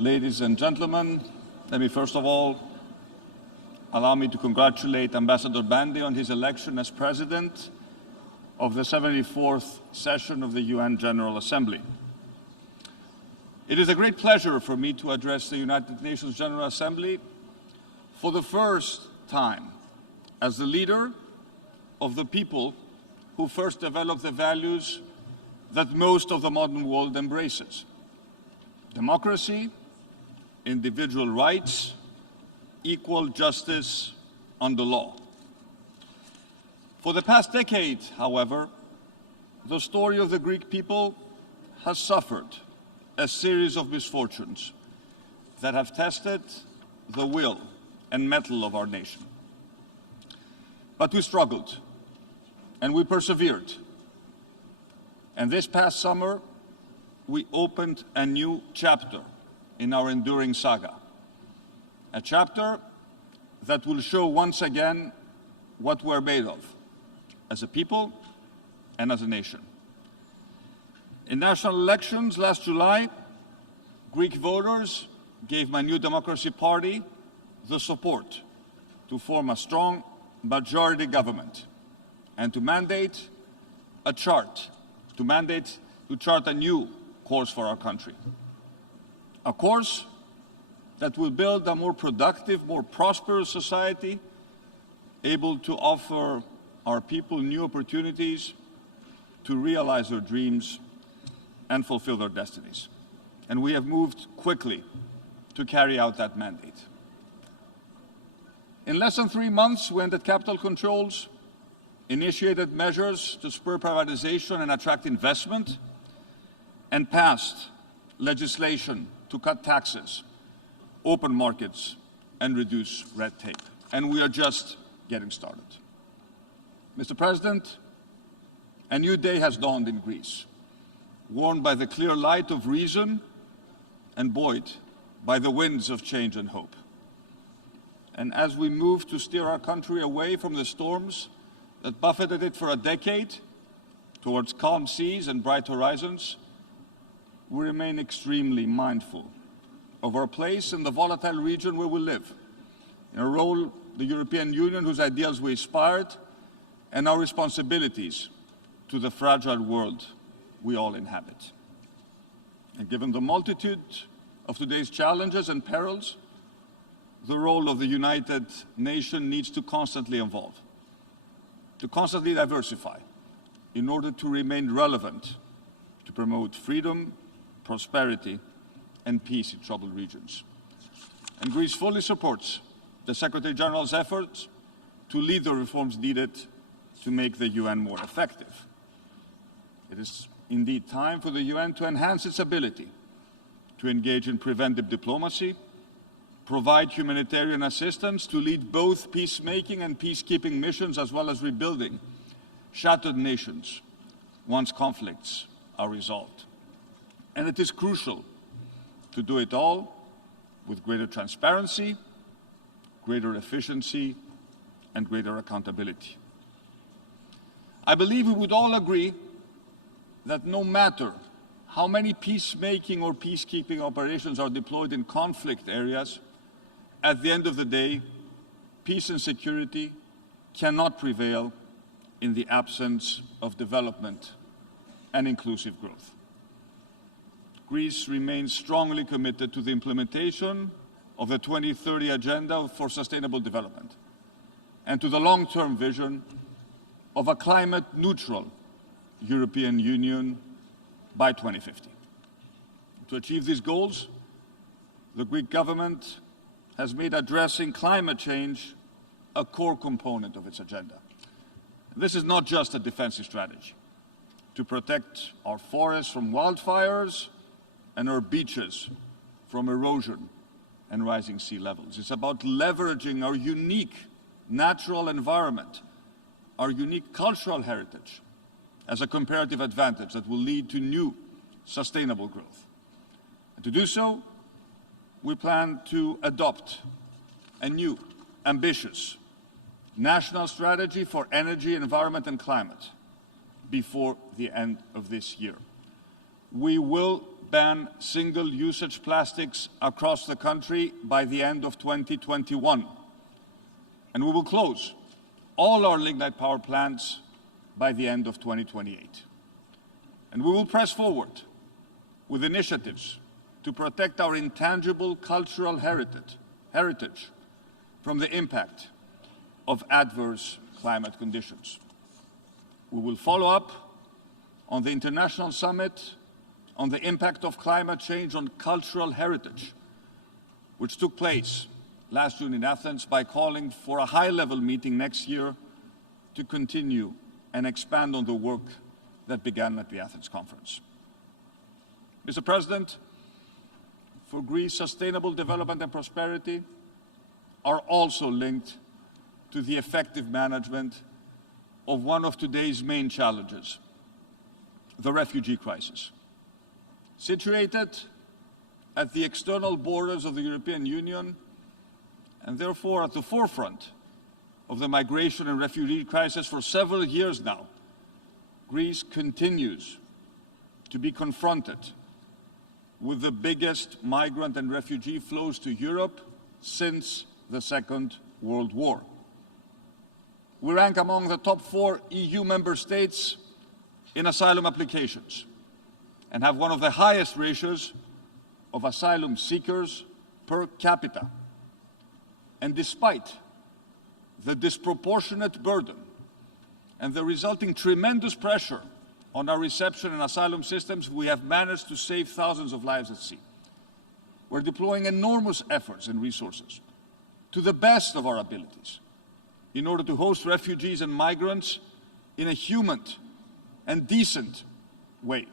Ladies and gentlemen, let me first of all allow me to congratulate Ambassador Bandi on his election as President of the 74th session of the UN General Assembly. It is a great pleasure for me to address the United Nations General Assembly for the first time as the leader of the people who first developed the values that most of the modern world embraces: democracy, individual rights, equal justice under law. For the past decade, however, the story of the Greek people has suffered a series of misfortunes that have tested the will and mettle of our nation. But we struggled, and we persevered. And this past summer, we opened a new chapter in our enduring saga, a chapter that will show once again what we're made of as a people and as a nation. In national elections last July, Greek voters gave my New Democracy Party the support to form a strong majority government and to chart a new course for our country. A course that will build a more productive, more prosperous society, able to offer our people new opportunities to realize their dreams and fulfill their destinies. And we have moved quickly to carry out that mandate. In less than 3 months, we ended capital controls, initiated measures to spur privatization and attract investment, and passed legislation to cut taxes, open markets, and reduce red tape. And we are just getting started. Mr. President, a new day has dawned in Greece, warmed by the clear light of reason and buoyed by the winds of change and hope. And as we move to steer our country away from the storms that buffeted it for a decade towards calm seas and bright horizons, we remain extremely mindful of our place in the volatile region where we live, in our role, the European Union, whose ideals we aspired, and our responsibilities to the fragile world we all inhabit. And given the multitude of today's challenges and perils, the role of the United Nations needs to constantly evolve, to constantly diversify, in order to remain relevant, to promote freedom, prosperity, and peace in troubled regions. And Greece fully supports the Secretary General's efforts to lead the reforms needed to make the UN more effective. It is indeed time for the UN to enhance its ability to engage in preventive diplomacy, provide humanitarian assistance, to lead both peacemaking and peacekeeping missions, as well as rebuilding shattered nations once conflicts are resolved. And it is crucial to do it all with greater transparency, greater efficiency, and greater accountability. I believe we would all agree that no matter how many peacemaking or peacekeeping operations are deployed in conflict areas, at the end of the day, peace and security cannot prevail in the absence of development and inclusive growth. Greece remains strongly committed to the implementation of the 2030 Agenda for Sustainable Development and to the long-term vision of a climate-neutral European Union by 2050. To achieve these goals, the Greek government has made addressing climate change a core component of its agenda. This is not just a defensive strategy to protect our forests from wildfires and our beaches from erosion and rising sea levels. It's about leveraging our unique natural environment, our unique cultural heritage, as a comparative advantage that will lead to new sustainable growth. And to do so, we plan to adopt a new, ambitious, national strategy for energy, environment and climate before the end of this year. We will ban single-use plastics across the country by the end of 2021. And we will close all our lignite power plants by the end of 2028. And we will press forward with initiatives to protect our intangible cultural heritage from the impact of adverse climate conditions. We will follow up on the International Summit on the impact of climate change on cultural heritage, which took place last June in Athens, by calling for a high-level meeting next year to continue and expand on the work that began at the Athens conference. Mr. President, for Greece, sustainable development and prosperity are also linked to the effective management of one of today's main challenges, the refugee crisis. Situated at the external borders of the European Union, and therefore at the forefront of the migration and refugee crisis for several years now, Greece continues to be confronted with the biggest migrant and refugee flows to Europe since the Second World War. We rank among the top 4 EU member states in asylum applications and have one of the highest ratios of asylum seekers per capita. And despite the disproportionate burden and the resulting tremendous pressure on our reception and asylum systems, we have managed to save thousands of lives at sea. We're deploying enormous efforts and resources to the best of our abilities in order to host refugees and migrants in a human and decent way,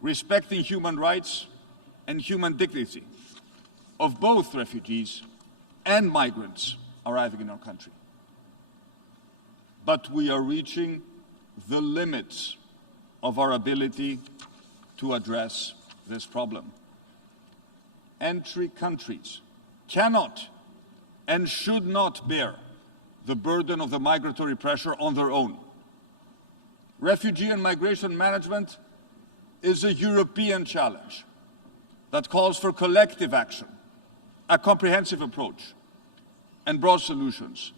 respecting human rights and human dignity of both refugees and migrants arriving in our country. But we are reaching the limits of our ability to address this problem. Entry countries cannot and should not bear the burden of the migratory pressure on their own. Refugee and migration management is a European challenge that calls for collective action, a comprehensive approach, and broad solutions,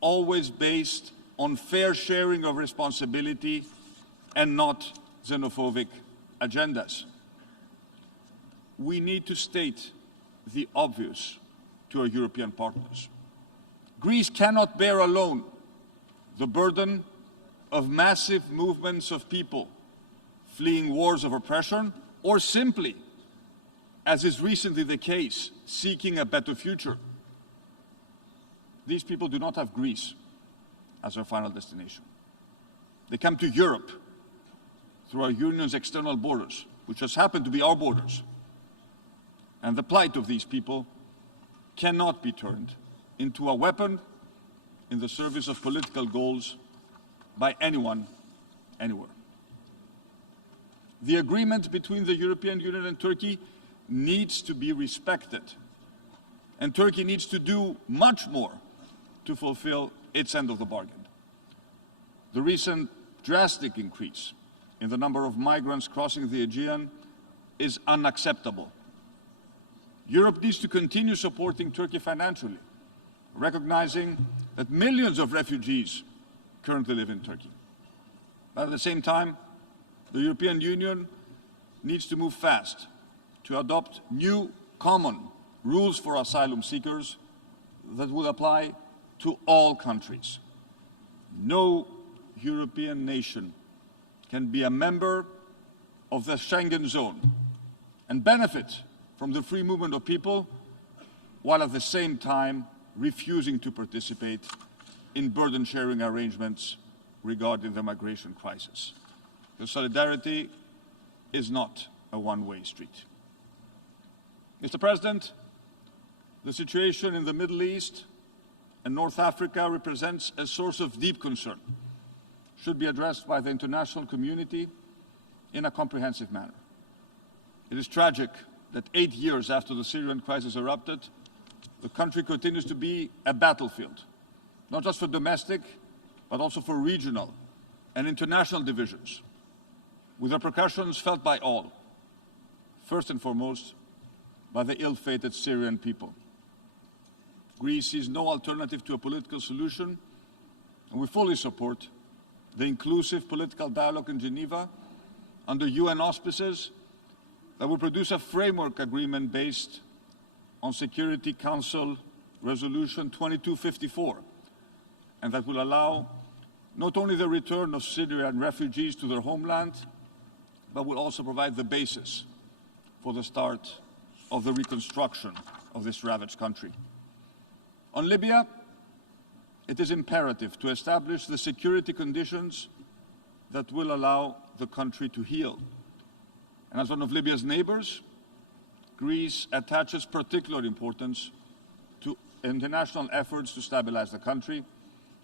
always based on fair sharing of responsibility and not xenophobic agendas. We need to state the obvious to our European partners. Greece cannot bear alone the burden of massive movements of people fleeing wars of oppression, or simply, as is recently the case, seeking a better future. These people do not have Greece as their final destination. They come to Europe through our union's external borders, which just happen to be our borders. And the plight of these people cannot be turned into a weapon in the service of political goals by anyone, anywhere. The agreement between the European Union and Turkey needs to be respected. And Turkey needs to do much more to fulfill its end of the bargain. The recent drastic increase in the number of migrants crossing the Aegean is unacceptable. Europe needs to continue supporting Turkey financially, recognizing that millions of refugees currently live in Turkey. But at the same time, the European Union needs to move fast to adopt new common rules for asylum seekers that will apply to all countries. No European nation can be a member of the Schengen zone and benefit from the free movement of people while at the same time refusing to participate in burden-sharing arrangements regarding the migration crisis. The solidarity is not a one-way street. Mr. President, the situation in the Middle East and North Africa represents a source of deep concern, should be addressed by the international community in a comprehensive manner. It is tragic that 8 years after the Syrian crisis erupted, the country continues to be a battlefield, not just for domestic, but also for regional and international divisions, with repercussions felt by all. first and foremost, by the ill-fated Syrian people. Greece sees no alternative to a political solution, and we fully support the inclusive political dialogue in Geneva under UN auspices that will produce a framework agreement based on Security Council Resolution 2254, and that will allow not only the return of Syrian refugees to their homeland, but will also provide the basis for the start of the reconstruction of this ravaged country. On Libya, it is imperative to establish the security conditions that will allow the country to heal. And as one of Libya's neighbors, Greece attaches particular importance to international efforts to stabilize the country.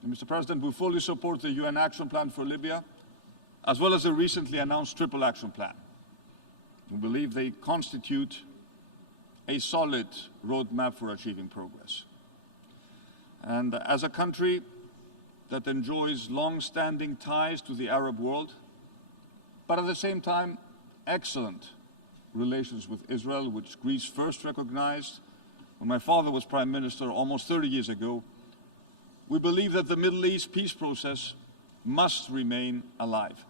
And Mr. President, we fully support the UN Action Plan for Libya, as well as the recently announced Triple Action Plan. We believe they constitute a solid roadmap for achieving progress. And as a country that enjoys long-standing ties to the Arab world, but at the same time, excellent relations with Israel, which Greece first recognized when my father was Prime Minister almost 30 years ago, we believe that the Middle East peace process must remain alive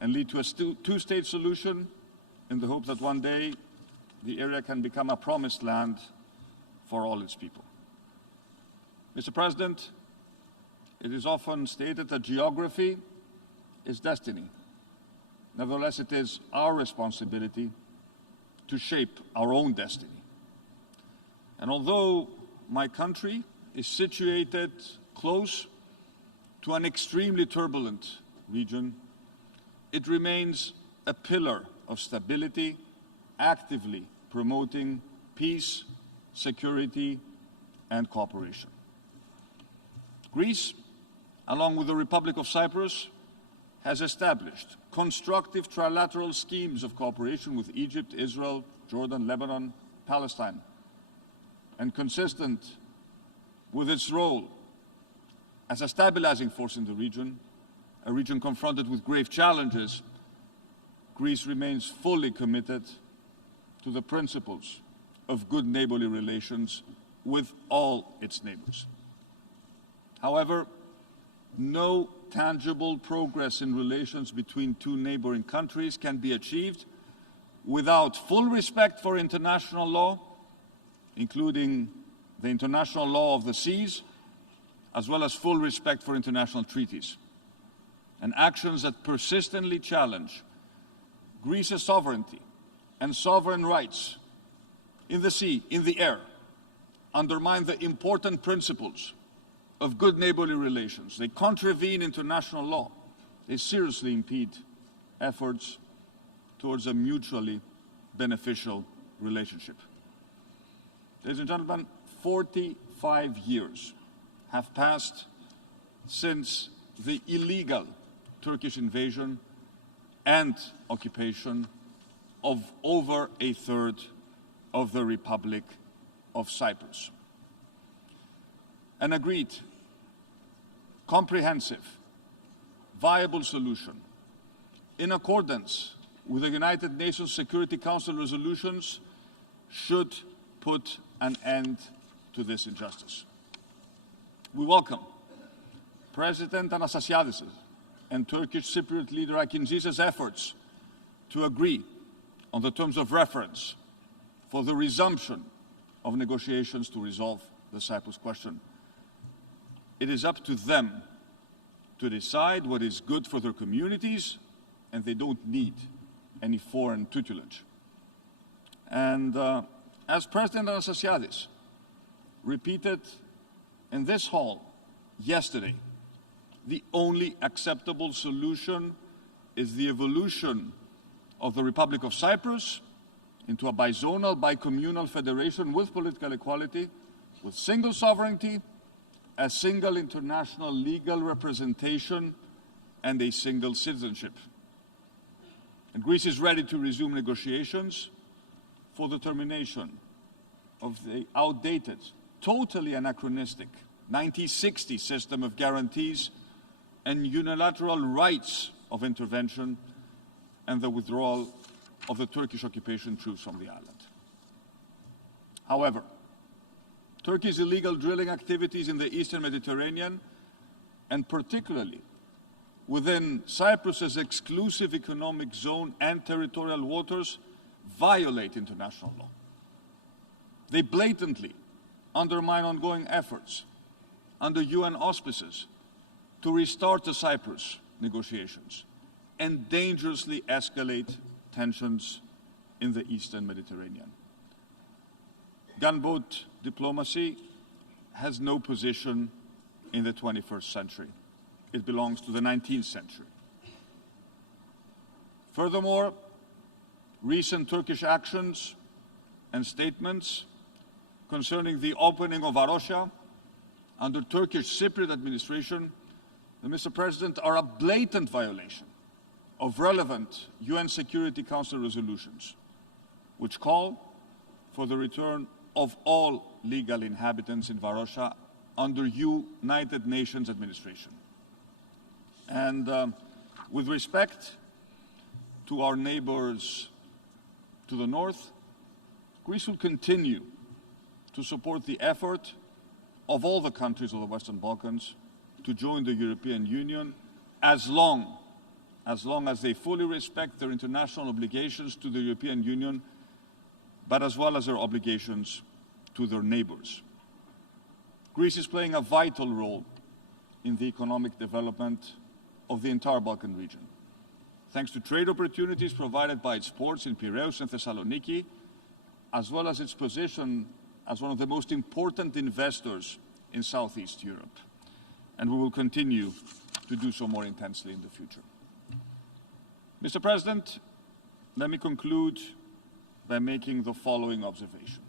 and lead to a two-state solution in the hope that one day the area can become a promised land for all its people. Mr. President, it is often stated that geography is destiny. Nevertheless, it is our responsibility to shape our own destiny. And although my country is situated close to an extremely turbulent region, it remains a pillar of stability, actively promoting peace, security, and cooperation. Greece, along with the Republic of Cyprus, has established constructive trilateral schemes of cooperation with Egypt, Israel, Jordan, Lebanon, Palestine. And consistent with its role as a stabilizing force in the region, a region confronted with grave challenges, Greece remains fully committed to the principles of good neighborly relations with all its neighbors. However, no tangible progress in relations between two neighboring countries can be achieved without full respect for international law, including the international law of the seas, as well as full respect for international treaties. And actions that persistently challenge Greece's sovereignty and sovereign rights in the sea, in the air, undermine the important principles of good neighborly relations. They contravene international law. They seriously impede efforts towards a mutually beneficial relationship. Ladies and gentlemen, 45 years have passed since the illegal Turkish invasion and occupation of over a third of the Republic of Cyprus. An agreed, comprehensive, viable solution in accordance with the United Nations Security Council resolutions should put an end to this injustice. We welcome President Anastasiadis and Turkish Cypriot leader Akinzis' efforts to agree on the terms of reference for the resumption of negotiations to resolve the Cyprus question. It is up to them to decide what is good for their communities, and they don't need any foreign tutelage. And as President Anastasiadis repeated in this hall yesterday, the only acceptable solution is the evolution of the Republic of Cyprus into a bizonal, bicommunal federation with political equality, with single sovereignty, a single international legal representation, and a single citizenship. And Greece is ready to resume negotiations for the termination of the outdated, totally anachronistic 1960 system of guarantees and unilateral rights of intervention, and the withdrawal of the Turkish occupation troops from the island. However, Turkey's illegal drilling activities in the Eastern Mediterranean, and particularly within Cyprus's exclusive economic zone and territorial waters, violate international law. They blatantly undermine ongoing efforts under UN auspices to restart the Cyprus negotiations and dangerously escalate tensions in the Eastern Mediterranean. Gunboat diplomacy has no position in the 21st century. It belongs to the 19th century. Furthermore, recent Turkish actions and statements concerning the opening of Varosha under Turkish Cypriot administration, Mr. President, are a blatant violation of relevant UN Security Council resolutions, which call for the return of all legal inhabitants in Varosha under United Nations administration. And with respect to our neighbors to the north, Greece will continue to support the effort of all the countries of the Western Balkans to join the European Union as long as they fully respect their international obligations to the European Union, but as well as their obligations to their neighbors. Greece is playing a vital role in the economic development of the entire Balkan region, thanks to trade opportunities provided by its ports in Piraeus and Thessaloniki, as well as its position as one of the most important investors in Southeast Europe. And we will continue to do so more intensely in the future. Mr. President, let me conclude by making the following observation.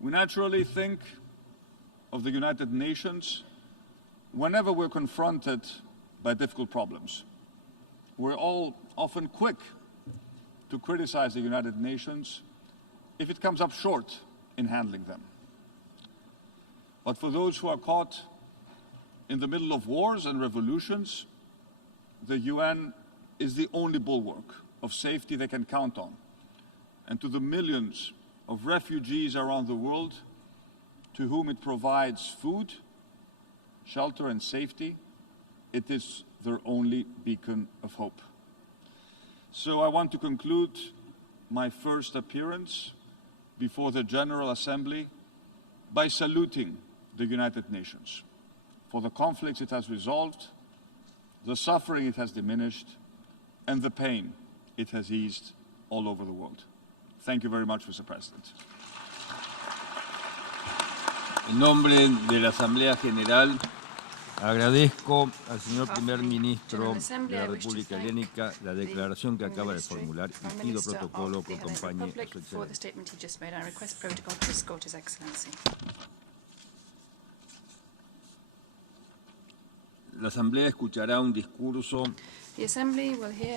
We naturally think of the United Nations whenever we're confronted by difficult problems. We're all often quick to criticize the United Nations if it comes up short in handling them. But for those who are caught in the middle of wars and revolutions, the UN is the only bulwark of safety they can count on. And to the millions of refugees around the world to whom it provides food, shelter and safety, it is their only beacon of hope. So I want to conclude my first appearance before the General Assembly by saluting the United Nations for the conflicts it has resolved, the suffering it has diminished, and the pain it has eased all over the world. Thank you very much, Mr. President. En nombre de la Asamblea General, agradezco al señor Primer Ministro de la República Helénica la declaración que acaba de formular y pido protocolo que acompañe a su excelencia. La Asamblea escuchará un discurso